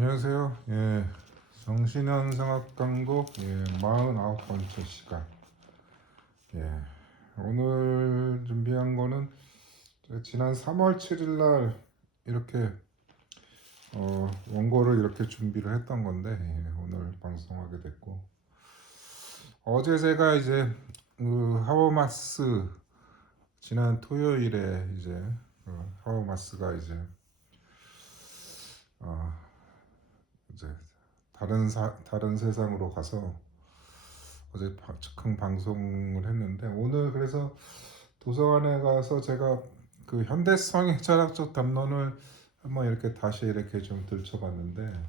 안녕하세요. 정신현상학 강도 49번째 시간. 예, 오늘 준비한 거는 지난 3월 7일 날 이렇게 원고를 이렇게 준비를 했던 건데 오늘 방송하게 됐고, 어제 제가 이제 하버마스 지난 토요일에 이제 하버마스가 어, 이제 다른 세상으로 가서 어제 즉흥 방송을 했는데, 오늘 그래서 도서관에 가서 제가 그 현대성의 철학적 담론을 한번 이렇게 다시 이렇게 좀 들춰봤는데,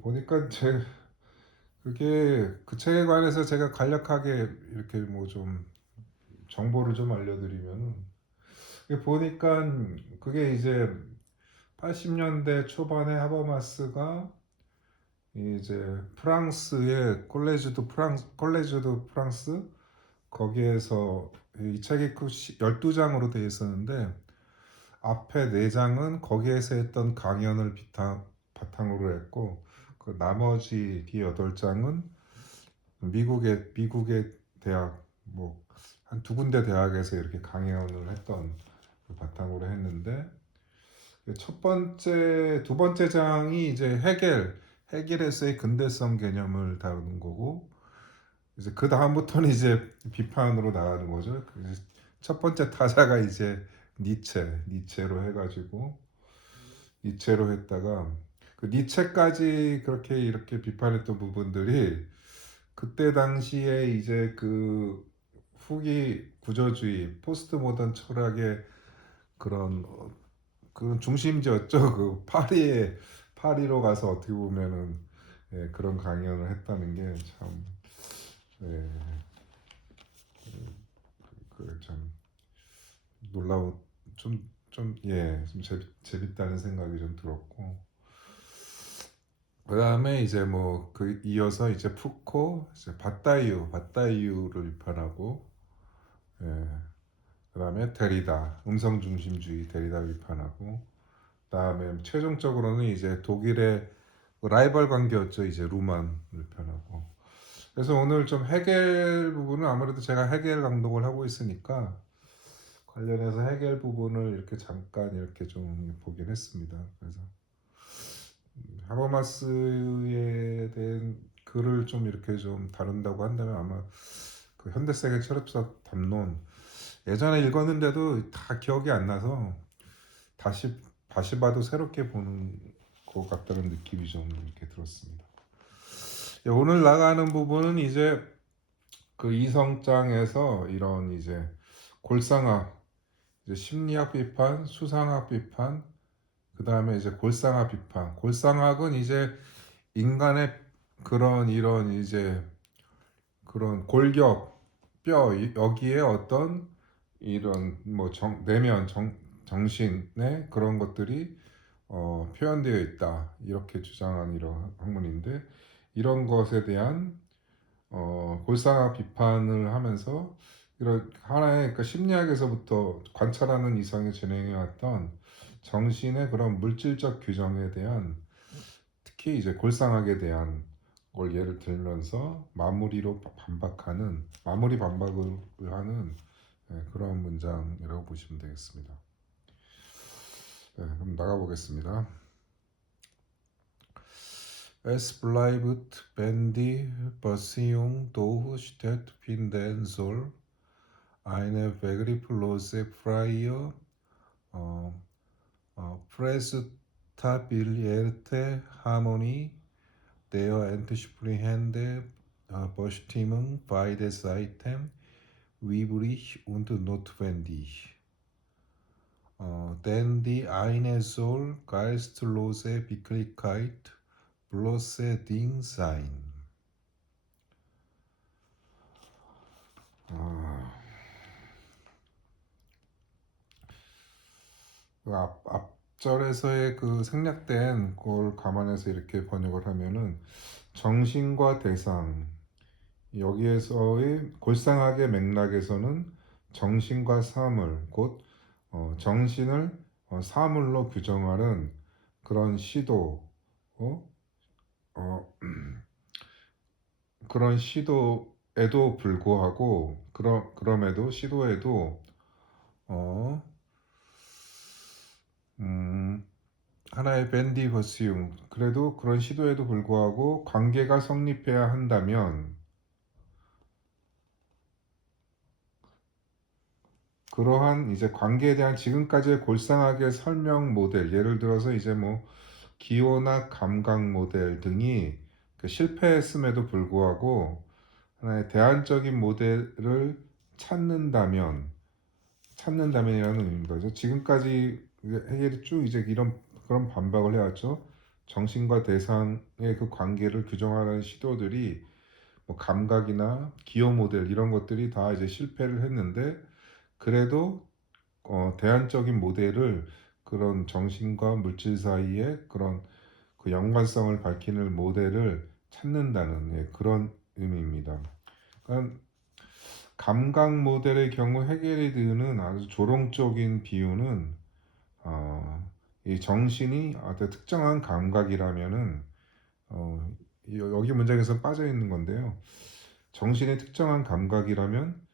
보니까 그게 그 책에 관해서 제가 간략하게 이렇게 뭐 좀 정보를 좀 알려드리면, 보니까 그게 이제 80년대 초반에 하버마스가 이제 프랑스의 콜레주 드 프랑스, 거기에서 이 책이 그 12장으로 되어 있었는데, 앞에 4장은 거기에서 했던 강연을 바탕으로 했고, 그 나머지 뒤 8장은 미국의 대학, 뭐 한 2군데 대학에서 이렇게 강연을 했던 그 바탕으로 했는데, 두 번째 장이 이제 헤겔에서의 근대성 개념을 다루는 거고, 이제 그 다음부터는 이제 비판으로 나가는 거죠. 첫 번째 타자가 이제 니체로 해가지고, 니체로 했다가 그 니체까지 그렇게 이렇게 비판했던 부분들이, 그때 당시에 이제 그 후기 구조주의 포스트 모던 철학의 그런 그런 중심지였죠. 그 파리로 가서 어떻게 보면은 그런 강연을 했다는 게 참, 예, 그참 놀라운, 좀 재밌다는 생각이 좀 들었고, 그 다음에 이제 뭐 그 이어서 이제 푸코, 이제 바따이유를 비판하고, 예, 그 다음에 데리다, 음성 중심주의 데리다 비판하고, 그 다음에 최종적으로는 이제 독일의 그 라이벌 관계였죠. 이제 루만을 비판하고. 그래서 오늘 좀 헤겔 부분은, 아무래도 제가 헤겔 강독을 하고 있으니까 관련해서 헤겔 부분을 이렇게 잠깐 이렇게 좀 보긴 했습니다. 그래서 하버마스에 대한 글을 좀 이렇게 좀 다룬다고 한다면, 아마 그 현대세계 철학적 담론, 예전에 읽었는데도 다 기억이 안 나서 다시 봐도 새롭게 보는 것 같다는 느낌이 좀 이렇게 들었습니다. 오늘 나가는 부분은 이제 그 이성장에서 이런 이제 골상학, 이제 심리학 비판, 수상학 비판, 그 다음에 이제 골상학 비판. 골상학은 이제 인간의 그런 이런 이제 그런 골격, 뼈, 여기에 어떤 이런 뭐 내면 정신의 그런 것들이 표현되어 있다, 이렇게 주장하는 이런 학문인데, 이런 것에 대한 골상학 비판을 하면서 이런 하나의, 그러니까 심리학에서부터 관찰하는 이상에 진행해왔던 정신의 그런 물질적 규정에 대한, 특히 이제 골상학에 대한 걸 예를 들면서 마무리 반박을 하는 그런 문장이라고 보시면 되겠습니다. 그럼 나가보겠습니다. Es bleibt, wenn die Beziehung durchstattfinden soll, eine begrifflose freie, äh, prästabilierte Harmonie der entsprechenden Bestimmung beider Seiten üblich und notwendig. Denn die eine soll geistlose Wirklichkeit bloße Ding sein. 그 앞절에서의 그 생략된 걸 감안해서 이렇게 번역을 하면은, 정신과 대상, 여기에서의 골상학의 맥락에서는 정신과 사물, 곧 정신을 사물로 규정하는 그런 시도, 어? 어, 그런 시도에도 불구하고, 그럼에도 시도에도 어, 음, 하나의 밴디 버스움, 그래도 그런 시도에도 불구하고 관계가 성립해야 한다면 그러한 이제 관계에 대한 지금까지의 골상하게 설명 모델, 예를 들어서 이제 뭐 기호나 감각 모델 등이 그 실패했음에도 불구하고 하나의 대안적인 모델을 찾는다면이라는 의미입니다. 그래서 지금까지 해결이 쭉 이제 이런 그런 반박을 해왔죠. 정신과 대상의 그 관계를 규정하는 시도들이 뭐 감각이나 기호 모델 이런 것들이 다 이제 실패를 했는데 그래도 대안적인 모델을 그런 정신과 물질 사이의 그런 그 연관성을 밝히는 모델을 찾는다는 그런 의미입니다. 그러니까 감각 모델의 경우 헤게리드는 아주 조롱적인 비유는 이 정신이 어떤 특정한 감각이라면은 여기 문장에서 빠져 있는 건데요. 정신의 특정한 감각이라면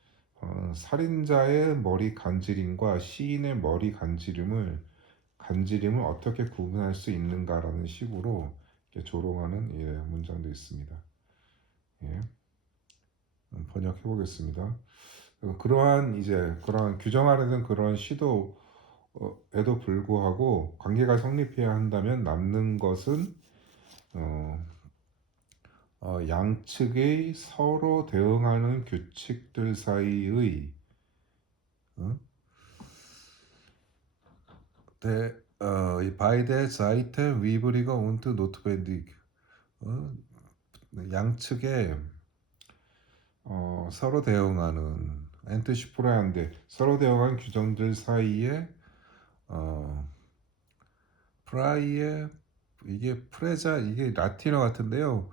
살인자의 머리 간지림과 시인의 머리 간지림을 어떻게 구분할 수 있는가라는 식으로 조롱하는 문장도 있습니다. 예, 번역해 보겠습니다. 그러한 규정하려는 그런 시도에도 불구하고 관계가 성립해야 한다면 남는 것은 어, 양측의 서로 대응하는 규칙들 사이의 어? beide Seiten 위브리가 und notwendig 양측의 서로 대응하는 엔트시프라인데 서로 대응하는 규정들 사이에 어, 프라이에 이게 프레자 이게 라틴어 같은데요.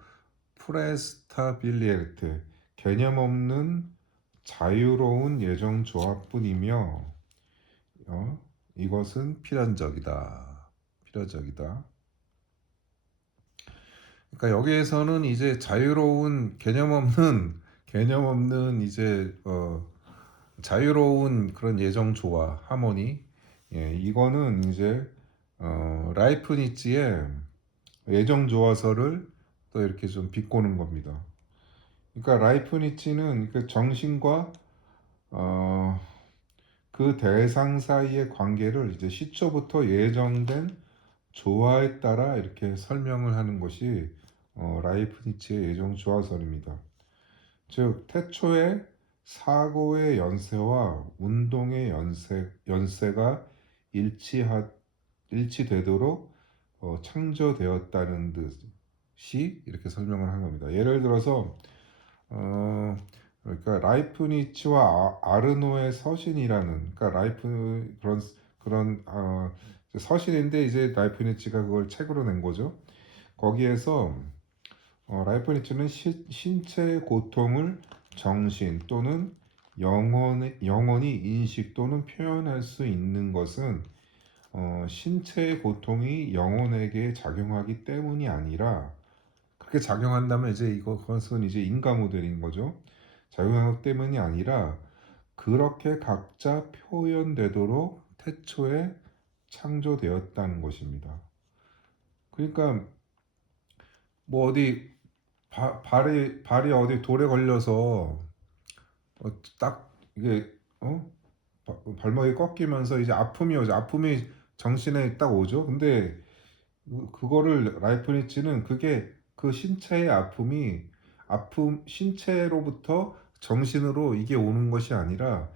프레스타빌리에르테 개념 없는 자유로운 예정 조합뿐이며 이것은 필연적이다. 필연적이다. 그러니까 여기에서는 이제 자유로운 개념 없는 이제 자유로운 그런 예정 조화 하모니 이거는 이제 라이프니츠의 예정 조화설을 또 이렇게 좀 비꼬는 겁니다. 그러니까 라이프니츠는 그 정신과 어, 그 대상 사이의 관계를 이제 시초부터 예정된 조화에 따라 이렇게 설명을 하는 것이 라이프니츠의 예정 조화설입니다. 즉 태초의 사고의 연세와 운동의 연세가 일치되도록 창조되었다는 듯이 이렇게 설명을 한 겁니다. 예를 들어서 그러니까 라이프니츠와 아르노의 서신이라는 그러니까 그런 서신인데 이제 라이프니츠가 그걸 책으로 낸 거죠. 거기에서 라이프니츠는 신체의 고통을 정신 또는 영혼이 인식 또는 표현할 수 있는 것은 신체의 고통이 영혼에게 작용하기 때문이 아니라 그렇게 작용한다면 이제 그것은 이제 인가 모델인 거죠. 작용하기 때문이 아니라 그렇게 각자 표현되도록 태초에 창조되었다는 것입니다. 그러니까 뭐 어디 발이 어디 돌에 걸려서 딱 이게 발목이 꺾이면서 이제 아픔이 오죠. 아픔이 정신에 딱 오죠. 근데 그거를 라이프니츠는 그게 그 신체의 신체로부터 정신으로 이게 오는 것이 아니라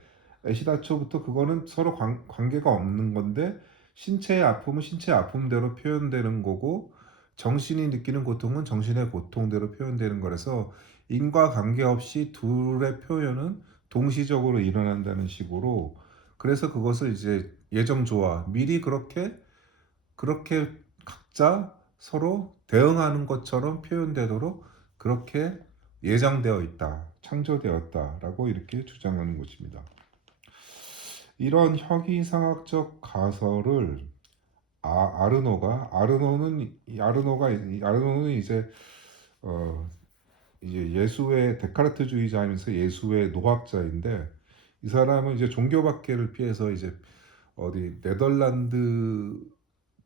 애시당초부터 그거는 서로 관계가 없는 건데 신체의 아픔은 신체의 아픔대로 표현되는 거고 정신이 느끼는 고통은 정신의 고통대로 표현되는 거라서 인과관계 없이 둘의 표현은 동시적으로 일어난다는 식으로 그래서 그것을 이제 예정조화 미리 그렇게 각자 서로 대응하는 것처럼 표현되도록 그렇게 예정되어 있다, 창조되었다라고 이렇게 주장하는 것입니다. 이런 형이상학적 가설을 아르노는 이제 어 이제 예수의 데카르트주의자이면서 예수의 노학자인데, 이 사람은 이제 종교박해를 피해서 이제 어디 네덜란드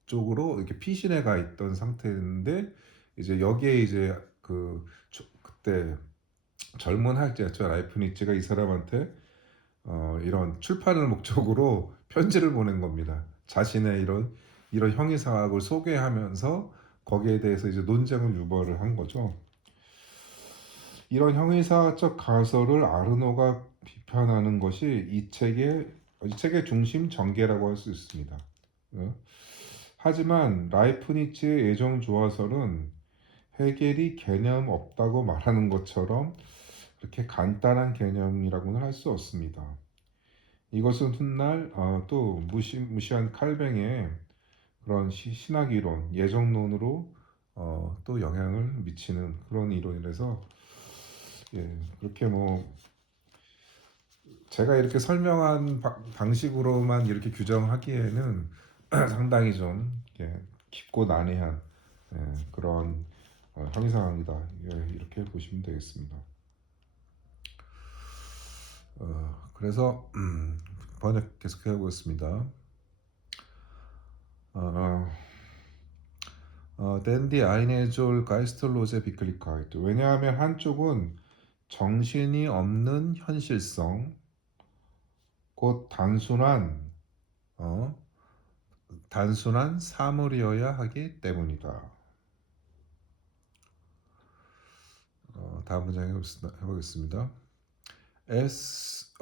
쪽으로 이렇게 피신해 가 있던 상태인데, 이제 여기에 이제 그때 젊은 학자였죠, 라이프니츠가 이 사람한테 이런 출판을 목적으로 편지를 보낸 겁니다. 자신의 이런 형이상학을 소개하면서 거기에 대해서 이제 논쟁을 유발을 한 거죠. 이런 형이상학적 가설을 아르노가 비판하는 것이 이 책의 중심 전개라고 할 수 있습니다. 하지만 라이프니츠의 예정 조화설은 해겔이 개념 없다고 말하는 것처럼 그렇게 간단한 개념이라고는 할 수 없습니다. 이것은 훗날 또 무시한 칼뱅의 그런 신학 이론, 예정론으로 또 영향을 미치는 그런 이론이라서, 그렇게 뭐 제가 이렇게 설명한 방식으로만 이렇게 규정하기에는 상당히 좀 깊고 난해한 그런 형이상학이다, 이렇게 보시면 되겠습니다. 그래서 번역 계속해 보겠습니다. 댄디 아이네졸 가이스틀로제 비클리카이트. 왜냐하면 한쪽은 정신이 없는 현실성, 곧 단순한 사물이어야 하기 때문이다. 다음 문장 해보겠습니다. Es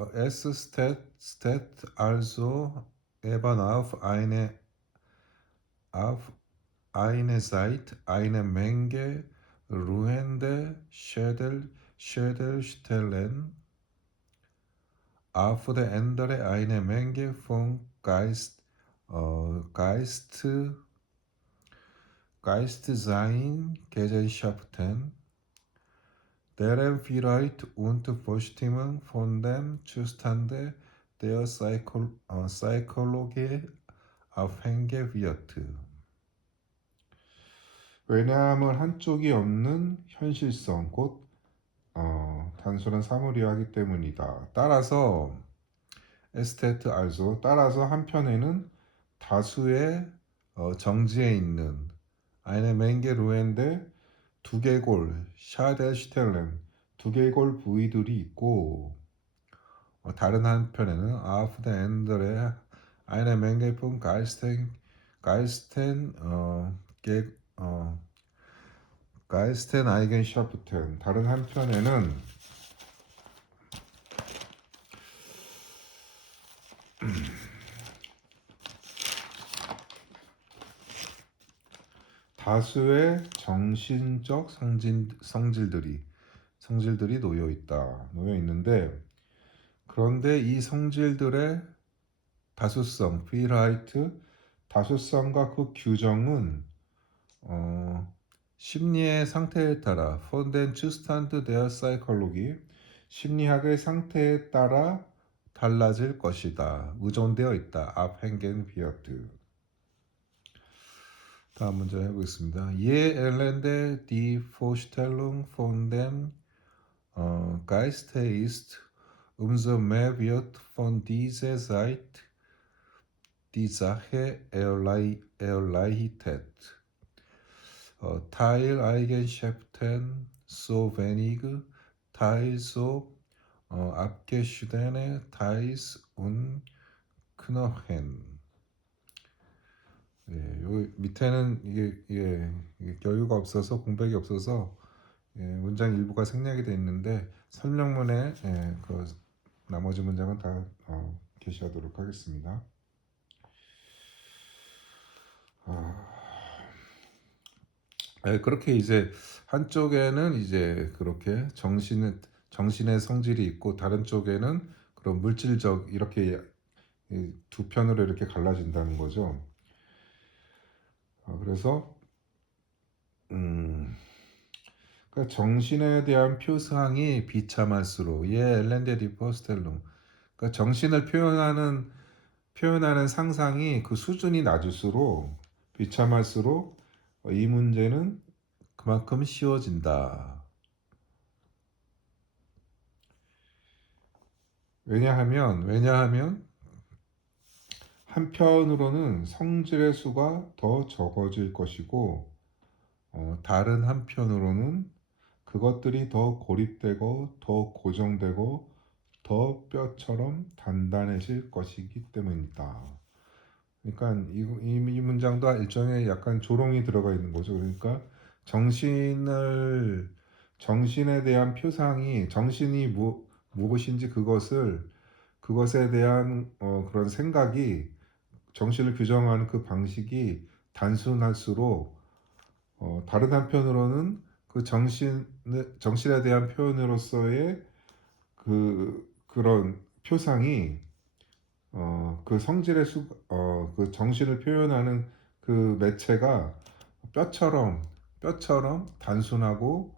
steht also eben auf eine Seite eine Menge ruhende Schädelstellen, auf der anderen eine Menge von Geistesgesellschaften, deren Vielheit und Bestimmung von dem Zustande der Psychologie abhängig wird. 왜냐하면 한쪽이 없는 현실성, 곧 단순한 사물이야 하기 때문이다. 따라서 에스테트 알소, 따라서 한편에는 다수의 정지에 있는 eine Menge 루엔데 두개골 샤델슈텔렌 두개골 부위들이 있고, 다른 한편에는 auf der andere eine Menge von Geisten Geisten Eigenschaften, 다른 한편에는 다수의 정신적 성질들이 놓여 있는데, 그런데 이 성질들의 다수성, 필라이트, 다수성과 그 규정은 심리의 상태에 따라 폰덴 추스탄드 데어 사이콜로기, 심리학의 상태에 따라 달라질 것이다. 의존되어 있다. abhängen wird. 다음 문제 해보겠습니다. Je elende die Vorstellung von dem Geiste ist, umso mehr wird von dieser Seite die Sache erleichtert. Teileigenschaften so wenig, teils so abgeschiedene, teils unknochen. 요 밑에는 이게 여유가 없어서 공백이 없어서 문장 일부가 생략이 되어 있는데, 설명문에 그 나머지 문장은 다 게시하도록 하겠습니다. 그렇게 이제 한쪽에는 이제 그렇게 정신의 성질이 있고, 다른 쪽에는 그런 물질적, 이렇게 두 편으로 이렇게 갈라진다는 거죠. 그래서 그러니까 정신에 대한 표상이 비참할수록 엘렌데 디 포스텔룸, 그러니까 정신을 표현하는 표현하는 상상이 그 수준이 낮을수록 비참할수록 이 문제는 그만큼 쉬워진다. 왜냐하면 한편으로는 성질의 수가 더 적어질 것이고 다른 한편으로는 그것들이 더 고립되고 더 고정되고 더 뼈처럼 단단해질 것이기 때문이다. 그러니까 이 문장도 일종의 약간 조롱이 들어가 있는 거죠. 그러니까 정신에 대한 표상이 정신이 무엇인지 그것에 대한 그런 생각이 정신을 규정하는 그 방식이 단순할수록 다른 한편으로는 그 정신에 대한 표현으로서의 그런 표상이 그 그 정신을 표현하는 그 매체가 뼈처럼 단순하고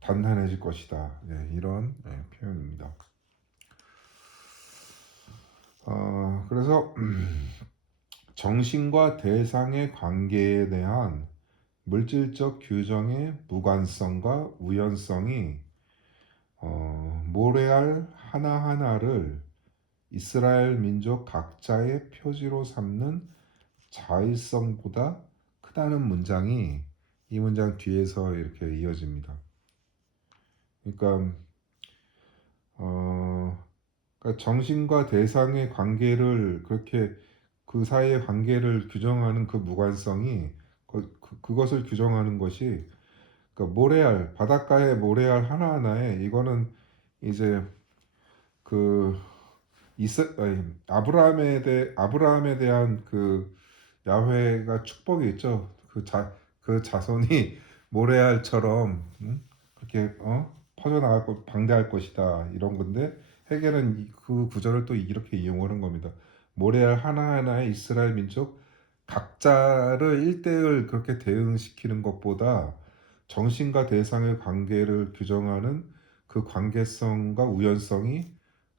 단단해질 것이다. 네, 이런 표현입니다. 그래서 정신과 대상의 관계에 대한 물질적 규정의 무관성과 우연성이 모래알 하나하나를 이스라엘 민족 각자의 표지로 삼는 자의성보다 크다는 문장이 이 문장 뒤에서 이렇게 이어집니다. 그러니까, 그러니까 정신과 대상의 관계를 그렇게 그 사이의 관계를 규정하는 그 무관성이 그것을 규정하는 것이 그러니까 바닷가의 모래알 하나하나에 이거는 이제 그 아브라함에 대한 그 야훼가 축복이 있죠. 그 자손이 모래알처럼 그렇게 퍼져나갈 방대할 것이다 이런 건데 헤겔은 그 구절을 또 이렇게 이용하는 겁니다. 모래알 하나하나에 이스라엘 민족 각자를 일대일 그렇게 대응시키는 것보다 정신과 대상의 관계를 규정하는 그 관계성과 우연성이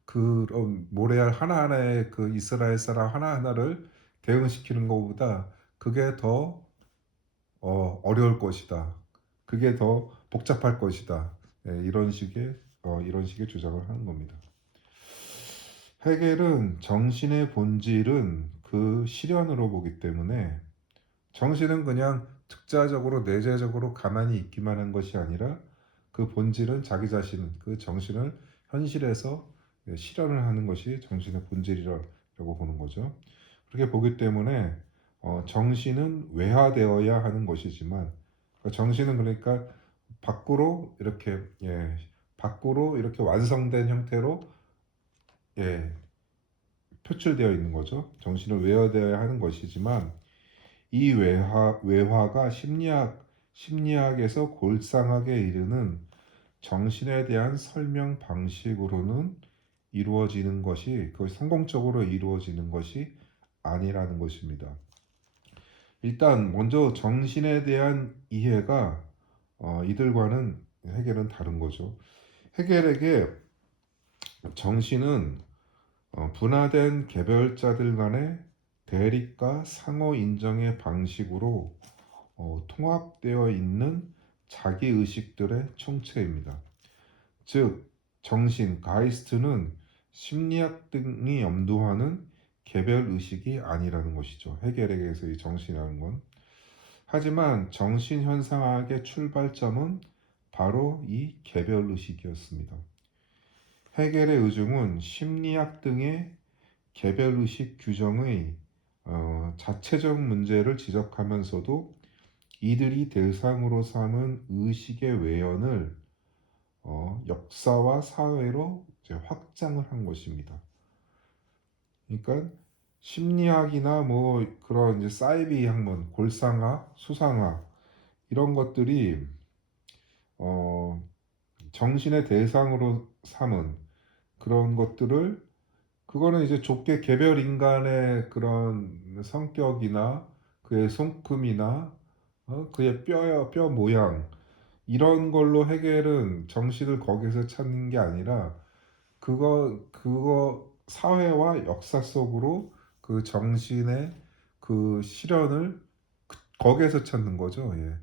그런 모래알 하나하나의 그 이스라엘 사람 하나하나를 대응시키는 것보다 그게 더 어려울 것이다. 그게 더 복잡할 것이다. 이런 식의 주장을 하는 겁니다. 헤겔은 정신의 본질은 그 실현으로 보기 때문에 정신은 그냥 특자적으로 내재적으로 가만히 있기만 한 것이 아니라 그 본질은 자기 자신, 그 정신을 현실에서 실현을 하는 것이 정신의 본질이라고 보는 거죠. 그렇게 보기 때문에 정신은 외화되어야 하는 것이지만 정신은 그러니까 밖으로 이렇게 밖으로 이렇게 완성된 형태로 예, 표출되어 있는 거죠. 정신은 외화되어야 하는 것이지만 이 외화가 심리학에서 골상하게 이르는 정신에 대한 설명 방식으로는 그것이 성공적으로 이루어지는 것이 아니라는 것입니다. 일단 먼저 정신에 대한 이해가 이들과는 헤겔은 다른 거죠. 헤겔에게 정신은 분화된 개별자들 간의 대립과 상호 인정의 방식으로 통합되어 있는 자기 의식들의 총체입니다. 즉 정신 가이스트는 심리학 등이 염두하는 개별 의식이 아니라는 것이죠. 헤겔에게서 이 정신이라는 건. 하지만 정신 현상학의 출발점은 바로 이 개별 의식이었습니다. 헤겔의 의중은 심리학 등의 개별 의식 규정의 자체적 문제를 지적하면서도 이들이 대상으로 삼은 의식의 외연을 역사와 사회로 이제 확장을 한 것입니다. 그러니까 심리학이나 뭐 그런 이제 사이비 학문, 골상학, 수상학 이런 것들이 어, 정신의 대상으로 삼은 그런 것들을 그거는 이제 좁게 개별 인간의 그런 성격이나 그의 손금이나 그의 뼈 모양 이런 걸로 헤겔은 정신을 거기서 찾는 게 아니라 그거 사회와 역사 속으로 그 정신의 그 실현을 거기에서 찾는 거죠. 예.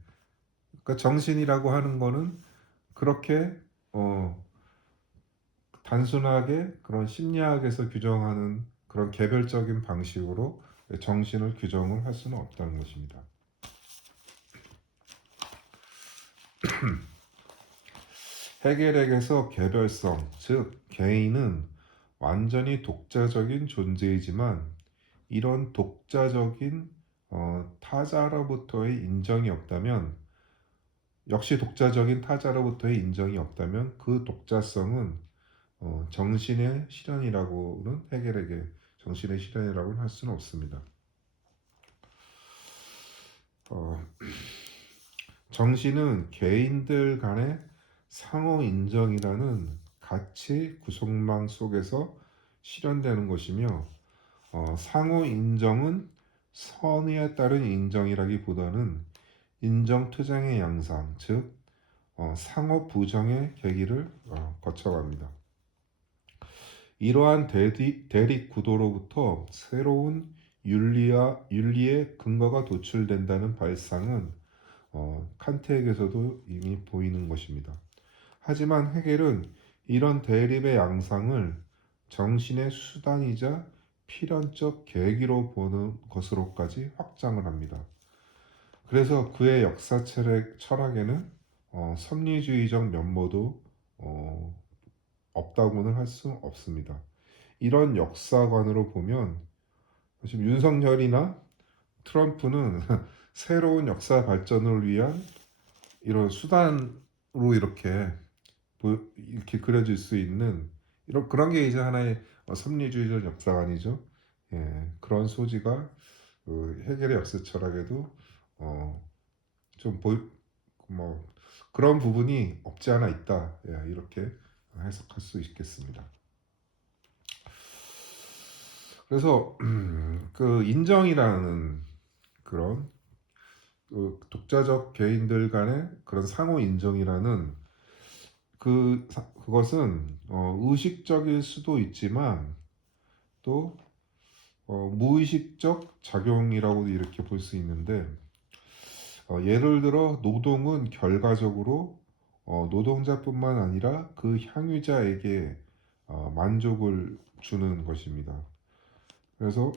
그러니까 정신이라고 하는 거는 그렇게 단순하게 그런 심리학에서 규정하는 그런 개별적인 방식으로 정신을 규정을 할 수는 없다는 것입니다. 헤겔에게서 개별성, 즉 개인은 완전히 독자적인 존재이지만 이런 독자적인 타자로부터의 인정이 없다면, 역시 독자적인 타자로부터의 인정이 없다면 그 독자성은 정신의 실현이라고는, 헤겔에게 정신의 실현이라고는 할 수는 없습니다. 정신은 개인들 간의 상호 인정이라는 가치 구성망 속에서 실현되는 것이며, 상호 인정은 선의에 따른 인정이라기보다는 인정 투쟁의 양상, 즉 상호 부정의 계기를 거쳐갑니다. 이러한 대립 구도로부터 새로운 윤리의 근거가 도출된다는 발상은 칸트에게서도 이미 보이는 것입니다. 하지만 헤겔은 이런 대립의 양상을 정신의 수단이자 필연적 계기로 보는 것으로까지 확장을 합니다. 그래서 그의 역사 철학에는 섭리주의적 면모도 없다고는 할 수 없습니다. 이런 역사관으로 보면 지금 윤석열이나 트럼프는 새로운 역사 발전을 위한 이런 수단으로 이렇게 그려질 수 있는 그런 게 이제 하나의 섭리주의적 역사관이죠. 예, 그런 소지가 헤겔의 역사 철학에도 좀 뭐 그런 부분이 없지 않아 있다. 예, 이렇게 해석할 수 있겠습니다. 그래서 그 인정이라는 그런 독자적 개인들 간의 그런 상호 인정이라는 그것은 의식적일 수도 있지만 또 무의식적 작용이라고도 이렇게 볼 수 있는데, 예를 들어 노동은 결과적으로 노동자뿐만 아니라 그 향유자에게 만족을 주는 것입니다. 그래서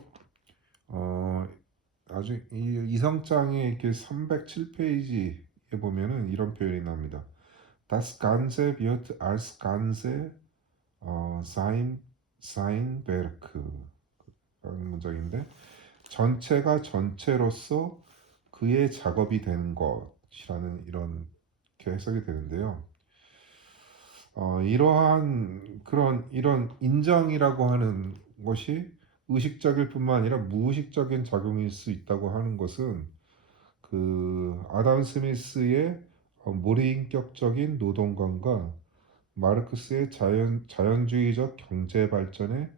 아주 이성장의 이렇게 307페이지에 보면은 이런 표현이 나옵니다. Das Ganze wird als Ganze sein Werk 라는 문장인데, 전체가 전체로서 그의 작업이 되는 것이라는 이런 해석이 되는데요. 이런 인정이라고 하는 것이 의식적일 뿐만 아니라 무의식적인 작용일 수 있다고 하는 것은 그 아담 스미스의 모래인격적인 노동관과 마르크스의 자연주의적 경제 발전의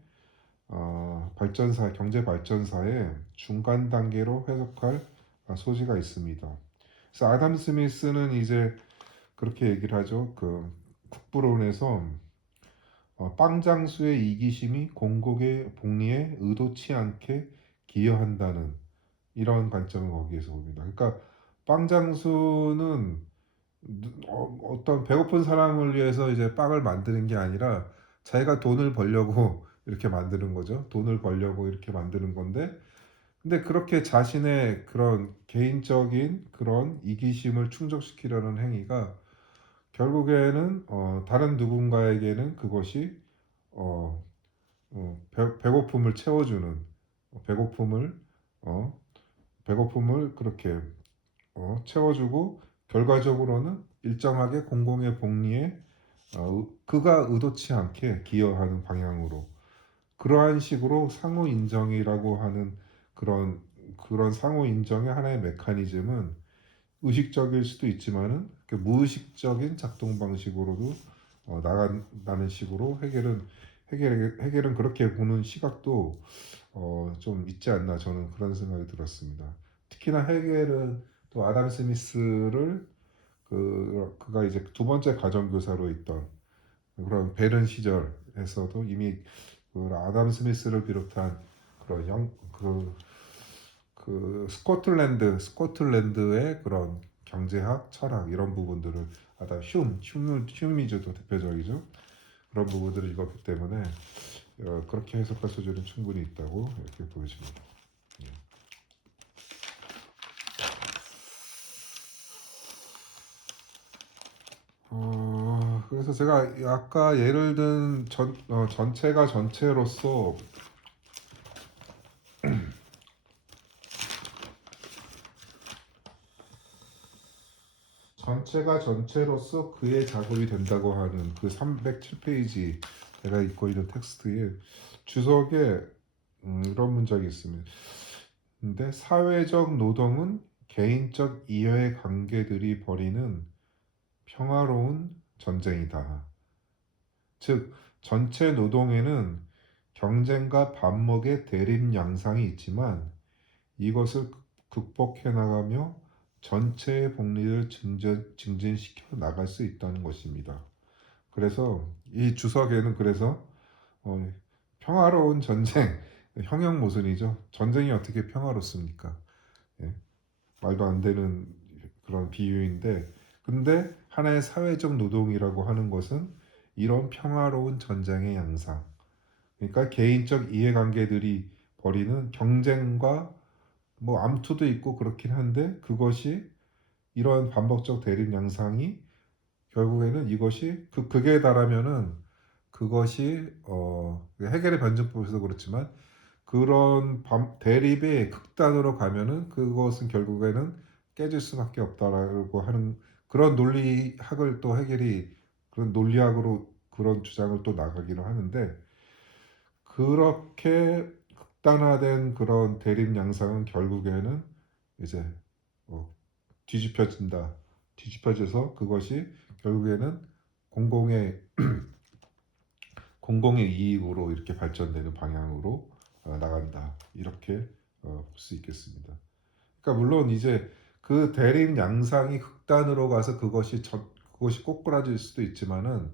경제 발전사의 중간 단계로 해석할 소지가 있습니다. 그래서 아담 스미스는 이제 그렇게 얘기를 하죠. 그 국부론에서 빵장수의 이기심이 공곡의 복리에 의도치 않게 기여한다는 이런 관점을 거기에서 봅니다. 그러니까 빵장수는 어떤 배고픈 사람을 위해서 이제 빵을 만드는 게 아니라 자기가 돈을 벌려고 이렇게 만드는 거죠. 돈을 벌려고 이렇게 만드는 건데, 근데 그렇게 자신의 그런 개인적인 그런 이기심을 충족시키려는 행위가 결국에는 다른 누군가에게는 그것이 배고픔을 채워주는, 배고픔을 어, 배고픔을 그렇게 채워주고 결과적으로는 일정하게 공공의 복리에 그가 의도치 않게 기여하는 방향으로, 그러한 식으로 상호 인정이라고 하는 그런 상호 인정의 하나의 메커니즘은 의식적일 수도 있지만은 무의식적인 작동 방식으로도 나간다는 식으로 헤겔은 그렇게 보는 시각도 좀 있지 않나, 저는 그런 생각이 들었습니다. 특히나 헤겔은 또 아담 스미스를 그가 이제 두 번째 가정교사로 있던 그런 베른 시절에서도 이미 그 아담 스미스를 비롯한 그런 스코틀랜드의 그런 경제학, 철학 이런 부분들을 하다 휴미즈도 대표적이죠. 그런 부분들을 읽었기 때문에 그렇게 해석할 소지는 충분히 있다고 이렇게 보여집니다. 예. 그래서 제가 아까 예를 든 전체가 전체로서 그의 작업이 된다고 하는 그 307페이지 제가 읽고 있는 텍스트에 주석에 이런 문장이 있습니다. 근데 사회적 노동은 개인적 이해의 관계들이 벌이는 평화로운 전쟁이다. 즉, 전체 노동에는 경쟁과 반목의 대립 양상이 있지만 이것을 극복해 나가며 전체의 복리를 증진시켜 나갈 수 있다는 것입니다. 그래서 이 주석에는 그래서 어, 평화로운 전쟁, 형용 모순이죠. 전쟁이 어떻게 평화롭습니까? 예, 말도 안 되는 그런 비유인데, 근데 하나의 사회적 노동이라고 하는 것은 이런 평화로운 전쟁의 양상, 그러니까 개인적 이해관계들이 벌이는 경쟁과 뭐 암투도 있고 그렇긴 한데 그것이 이러한 반복적 대립 양상이 결국에는 이것이 극에 달하면은 그것이 해결의 변증법에서 그렇지만 그런 대립의 극단으로 가면은 그것은 결국에는 깨질 수밖에 없다라고 하는 그런 논리학을 또 해결이 그런 논리학으로 그런 주장을 또 나가기로 하는데 그렇게 극단화된 그런 대립 양상은 결국에는 이제 어, 뒤집혀져서 그것이 결국에는 공공의 공공의 이익으로 이렇게 발전되는 방향으로 나간다. 이렇게 볼 수 있겠습니다. 그러니까 물론 이제 그 대립 양상이 극단으로 가서 그것이 꼬꾸라질 수도 있지만은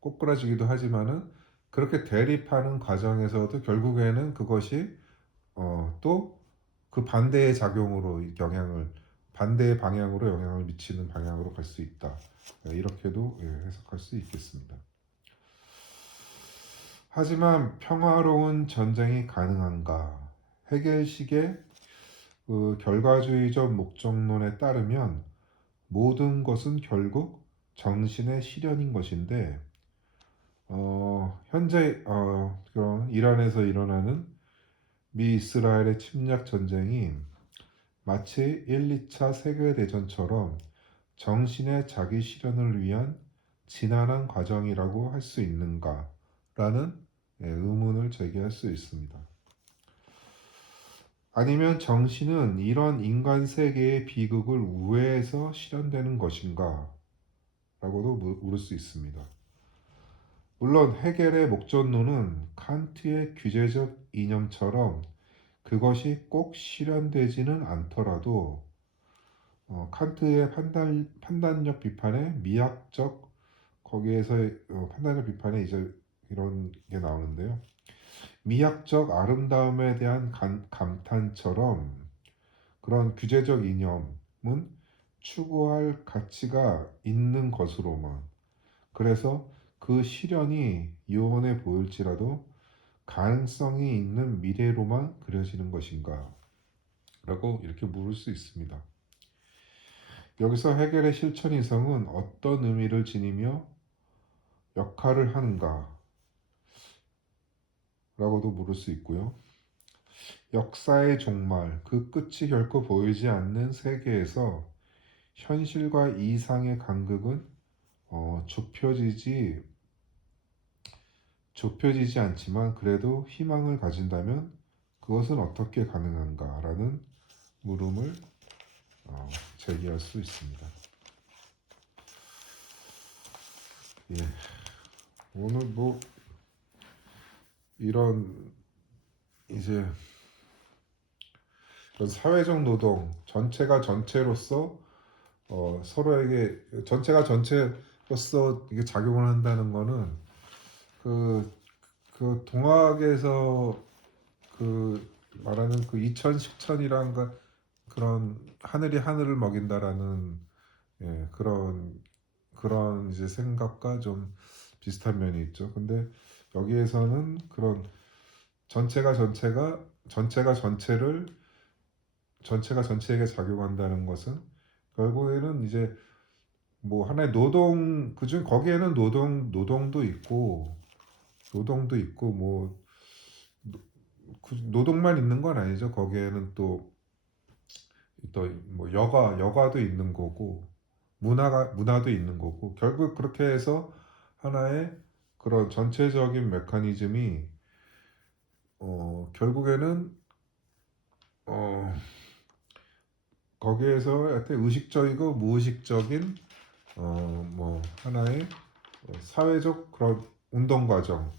꼬꾸라지기도 하지만은 그렇게 대립하는 과정에서도 결국에는 그것이 또 그 반대의 작용으로 반대의 방향으로 영향을 미치는 방향으로 갈 수 있다. 이렇게도 해석할 수 있겠습니다. 하지만 평화로운 전쟁이 가능한가? 해겔식의 그 결과주의적 목적론에 따르면 모든 것은 결국 정신의 실현인 것인데 현재 그런 이란에서 일어나는 미 이스라엘의 침략 전쟁이 마치 1, 2차 세계대전처럼 정신의 자기 실현을 위한 지난한 과정이라고 할 수 있는가? 라는 의문을 제기할 수 있습니다. 아니면 정신은 이런 인간 세계의 비극을 우회해서 실현되는 것인가? 라고도 물을 수 있습니다. 물론 해겔의 목전론은 칸트의 규제적 이념처럼 그것이 꼭 실현되지는 않더라도 칸트의 판단력 비판의 미학적 거기에서 판단력 비판에 이제 이런 게 나오는데요. 미학적 아름다움에 대한 감탄처럼 그런 규제적 이념은 추구할 가치가 있는 것으로만 그래서 그 실현이 요원해 보일지라도 가능성이 있는 미래로만 그려지는 것인가? 라고 이렇게 물을 수 있습니다. 여기서 해겔의 실천 이성은 어떤 의미를 지니며 역할을 하는가? 라고도 물을 수 있고요. 역사의 종말, 그 끝이 결코 보이지 않는 세계에서 현실과 이상의 간극은 좁혀지지 않지만 그래도 희망을 가진다면 그것은 어떻게 가능한가라는 물음을 제기할 수 있습니다. 예. 오늘 뭐 이런 이제 그런 사회적 노동 전체가 전체로서 서로에게 전체가 전체로서 이게 작용을 한다는 거는 그 동학에서 그 말하는 그 이천식천이란 그런 하늘이 하늘을 먹인다라는 그런 이제 생각과 좀 비슷한 면이 있죠. 근데 여기에서는 그런 전체가 전체에게 작용한다는 것은 결국에는 이제 뭐 하나의 노동 그중 거기에는 노동도 있고 뭐 노동만 있는 건 아니죠. 거기에는 또 뭐 여가도 있는 거고 문화도 있는 거고 결국 그렇게 해서 하나의 그런 전체적인 메커니즘이 결국에는 어 거기에서 하여튼 의식적이고 무의식적인 뭐 하나의 사회적 그런 운동 과정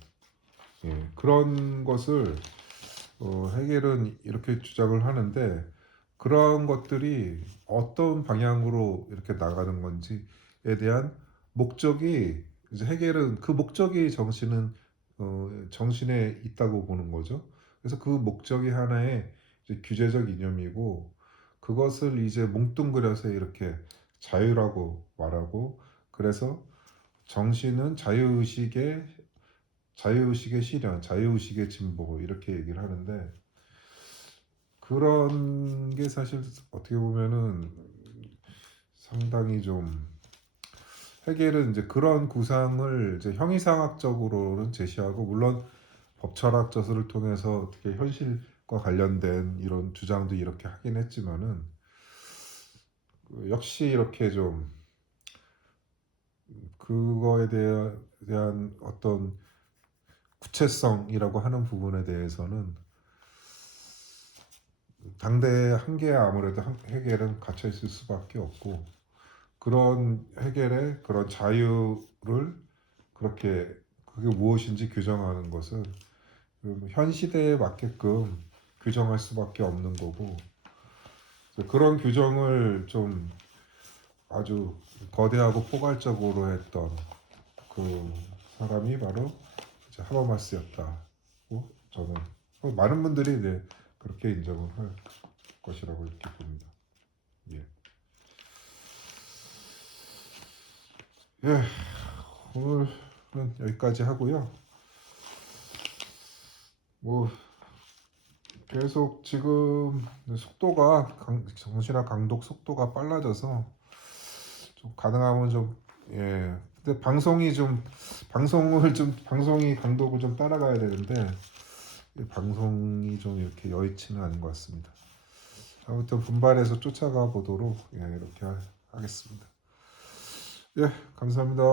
그런 것을 헤겔은 이렇게 주장을 하는데 그런 것들이 어떤 방향으로 이렇게 나가는 건지에 대한 목적이 이제 헤겔은 그 목적이 정신에 있다고 보는 거죠. 그래서 그 목적이 하나의 이제 규제적 이념이고 그것을 이제 뭉뚱그려서 이렇게 자유라고 말하고 그래서 정신은 자유의식의 실현, 자유의식의 진보 이렇게 얘기를 하는데 그런 게 사실 어떻게 보면은 상당히 좀 헤겔은 이제 그런 구상을 이제 형이상학적으로는 제시하고 물론 법철학 저서를 통해서 어떻게 현실과 관련된 이런 주장도 이렇게 하긴 했지만은 역시 이렇게 좀 그거에 대한 어떤 구체성이라고 하는 부분에 대해서는 당대의 한계에 아무래도 헤겔은 갇혀 있을 수밖에 없고 그런 헤겔의 그런 자유를 그렇게 그게 무엇인지 규정하는 것은 현 시대에 맞게끔 규정할 수밖에 없는 거고 그런 규정을 좀 아주 거대하고 포괄적으로 했던 그 사람이 바로 이제 하버마스였다고 저는 많은 분들이 이제 그렇게 인정을 할 것이라고 이렇게 봅니다. 예. 예, 오늘은 여기까지 하고요. 뭐 계속 지금 정신학 강독 속도가 빨라져서 좀 가능하면 좀 근데 방송이 강독을 좀 따라가야 되는데 방송이 좀 이렇게 여의치는 않은 것 같습니다. 아무튼 분발해서 쫓아가 보도록 이렇게 하겠습니다. 예, 감사합니다.